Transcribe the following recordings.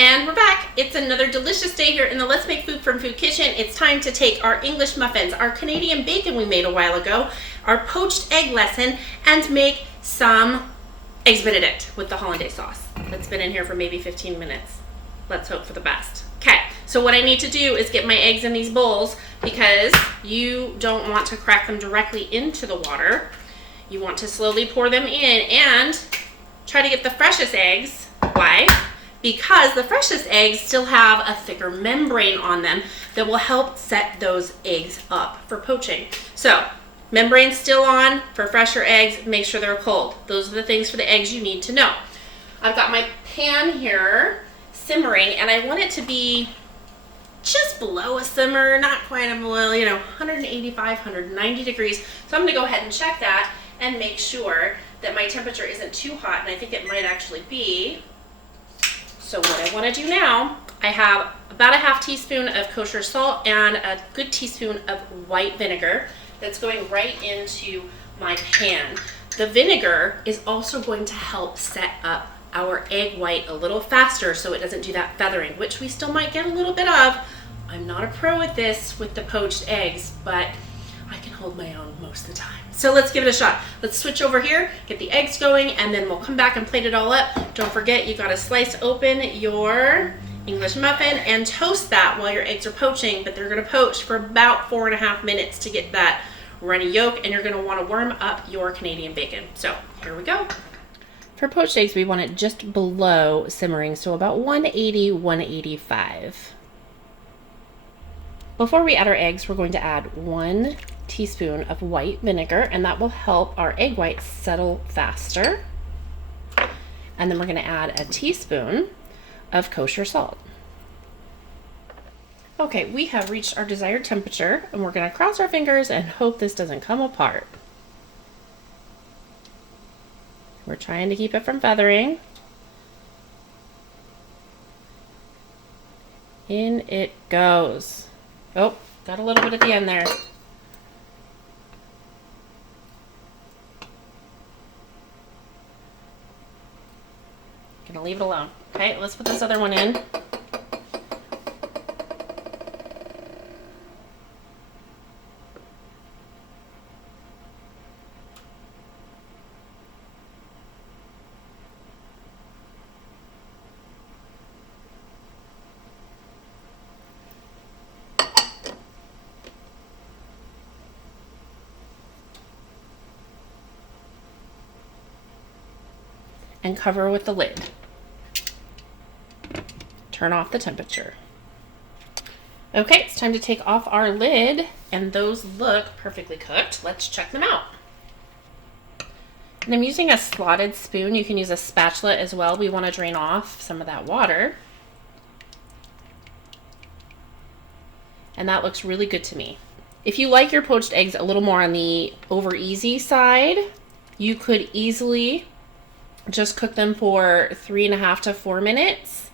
And we're back. It's another delicious day here in the Let's Make Food from Food Kitchen. It's time to take our English muffins, our Canadian bacon we made a while ago, our poached egg lesson, and make some eggs Benedict with the Hollandaise sauce. That's been in here for maybe 15 minutes. Let's hope for the best. Okay, so what I need to do is get my eggs in these bowls because you don't want to crack them directly into the water. You want to slowly pour them in and try to get the freshest eggs. Why? Because the freshest eggs still have a thicker membrane on them that will help set those eggs up for poaching. So, membrane's still on. For fresher eggs, make sure they're cold. Those are the things for the eggs you need to know. I've got my pan here simmering, and I want it to be just below a simmer, not quite a below, 185, 190 degrees. So I'm gonna go ahead and check that and make sure that my temperature isn't too hot, and I think it might actually be. So what I want to do now, I have about a half teaspoon of kosher salt and a good teaspoon of white vinegar that's going right into my pan. The vinegar is also going to help set up our egg white a little faster so it doesn't do that feathering, which we still might get a little bit of. I'm not a pro at this with the poached eggs, but I can hold my own most of the time. So let's give it a shot. Let's switch over here, get the eggs going, and then we'll come back and plate it all up. Don't forget, you gotta slice open your English muffin and toast that while your eggs are poaching, but they're gonna poach for about 4.5 minutes to get that runny yolk, and you're gonna wanna warm up your Canadian bacon. So here we go. For poached eggs, we want it just below simmering, so about 180, 185. Before we add our eggs, we're going to add 1 teaspoon of white vinegar, and that will help our egg whites settle faster. And then we're going to add a teaspoon of kosher salt. Okay, we have reached our desired temperature, and we're going to cross our fingers and hope this doesn't come apart. We're trying to keep it from feathering. In it goes. Oh, got a little bit at the end there. Gonna leave it alone. Okay, let's put this other one in. And cover with the lid. Turn off the temperature. Okay, it's time to take off our lid, and those look perfectly cooked. Let's check them out. And I'm using a slotted spoon. You can use a spatula as well. We want to drain off some of that water. And that looks really good to me. If you like your poached eggs a little more on the over easy side, you could easily just cook them for 3.5 to 4 minutes.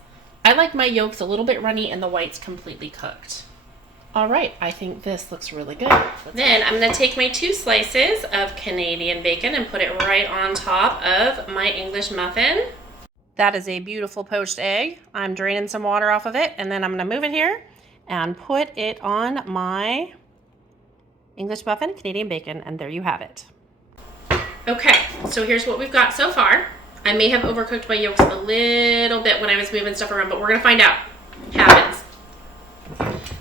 I like my yolks a little bit runny and the whites completely cooked. All right, I think this looks really good. Then I'm gonna take my 2 slices of Canadian bacon and put it right on top of my English muffin. That is a beautiful poached egg. I'm draining some water off of it, and then I'm gonna move it here and put it on my English muffin, Canadian bacon, and there you have it. Okay, so here's what we've got so far. I may have overcooked my yolks a little bit when I was moving stuff around, but we're gonna find out. It happens.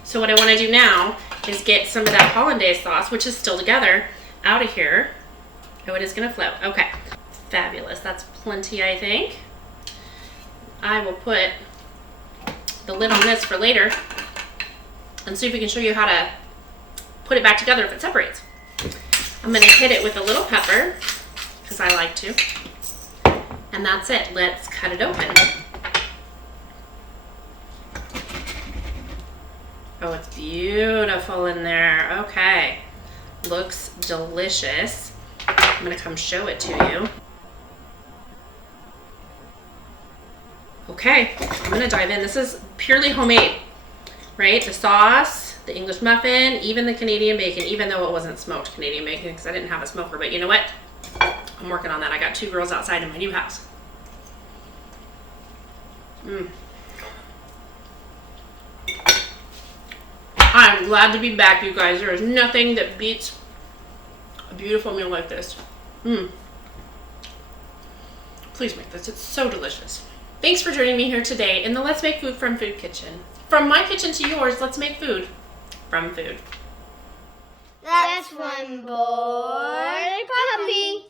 So what I wanna do now is get some of that Hollandaise sauce, which is still together, out of here. Oh, it is gonna float. Okay, fabulous. That's plenty, I think. I will put the lid on this for later and see if we can show you how to put it back together if it separates. I'm gonna hit it with a little pepper, because I like to. And that's it. Let's cut it open. Oh, it's beautiful in there. Okay. Looks delicious. I'm gonna come show it to you. Okay, I'm gonna dive in. This is purely homemade, right? The sauce, the English muffin, even the Canadian bacon, even though it wasn't smoked Canadian bacon because I didn't have a smoker, but you know what? I'm working on that. I got 2 girls outside in my new house. I'm glad to be back, you guys. There is nothing that beats a beautiful meal like this. Please make this. It's so delicious. Thanks for joining me here today in the Let's Make Food from Food Kitchen. From my kitchen to yours, let's make food from food. That's one boy puppy.